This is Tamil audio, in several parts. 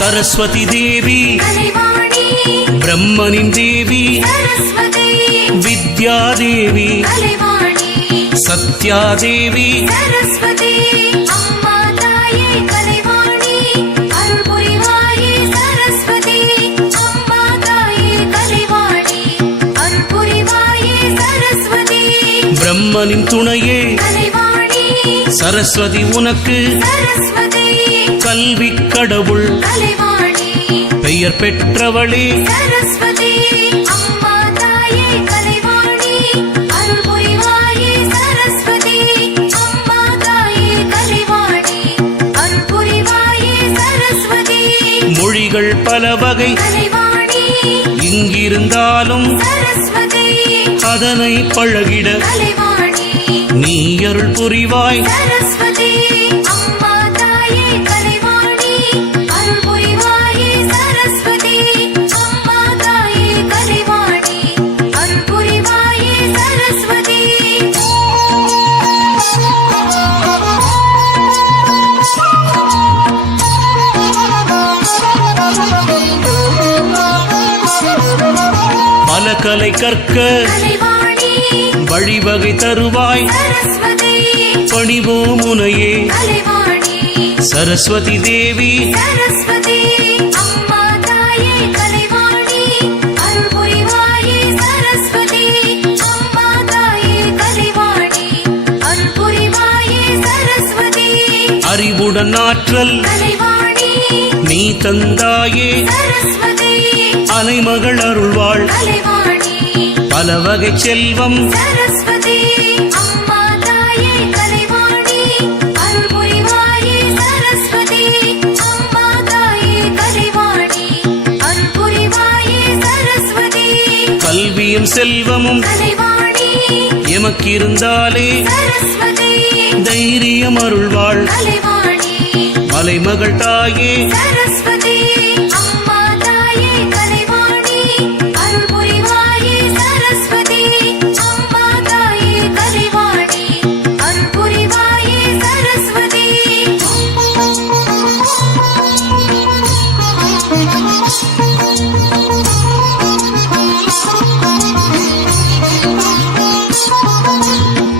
சரஸ்வதி தேவி பிரம்மனின் தேவி வித்யாதேவி சத்யாதேவி பிரம்மனின் துணையே சரஸ்வதி உனக்கு கல்வி கடவுள். பெயர் பெற்றவளே. மொழிகள் பல வகை. இங்கிருந்தாலும் அதனை பழகிட. நீ அருள் புரிவாய். பல கலை கற்க வழிவகை தருவாய். பணிவோம் உனையே. சரஸ்வதி தேவி. அறிவுடன் ஆற்றல் நீ தந்தாயே. அலைமகள் அருள்வாள். பல வகை செல்வம். கல்வியும் செல்வமும் எமக்கிருந்தாலே தைரியம் அருள்வாள். மலைமகள் தாயே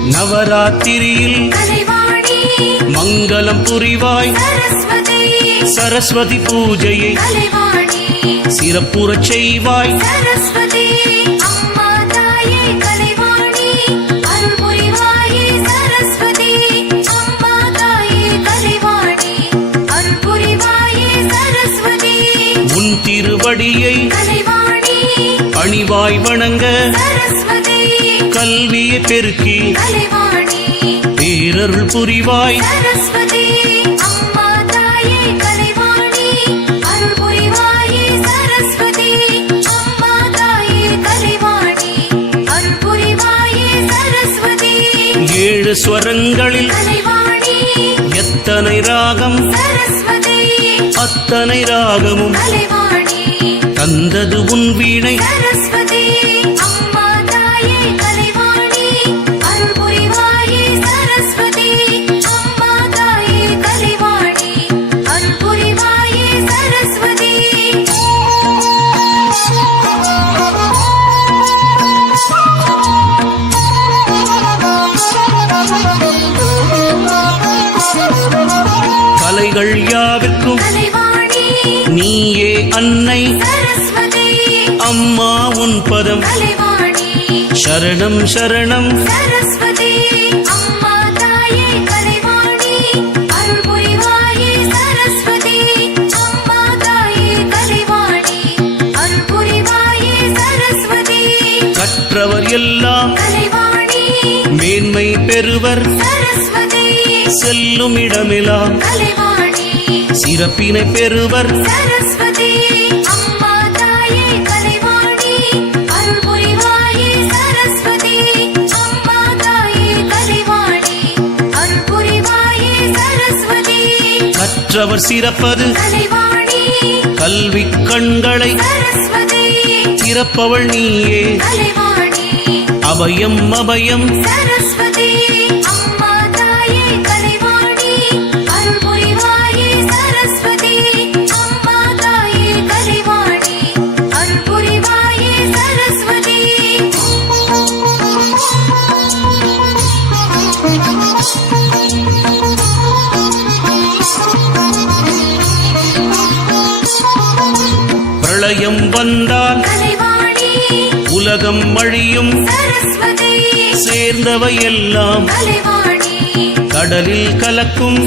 நவராத்திரியில் மங்களம் புரிவாய். சரஸ்வதி. பூஜையை சிறப்புறச் செய்வாய். அணிவாய் வணங்க. கல்வியை பெருக்கி. பேரருள் புரிவாய். ஏழு ஸ்வரங்களில் எத்தனை ராகம்? அத்தனை ராகமும் தந்தது உன் வீணை. கலைகள் யாவிற்கும் நீயே அன்னை. அம்மா உன் பதம். சரணம் சரணம். கற்றவர் எல்லாம் மேன்மை பெறுவர். செல்லும் இடமெல்லாம் சிறப்பினை பெறுவர். கற்றவர் சிறப்பது கல்வி கண்களை திறப்பவள் நீயே. அபயம் அபயம். சரஸ்வதி. பிரளயம் வந்தால் உலகம் சரஸ்வதி சேர்ந்தவை எல்லாம் கடலில் கலக்கும்.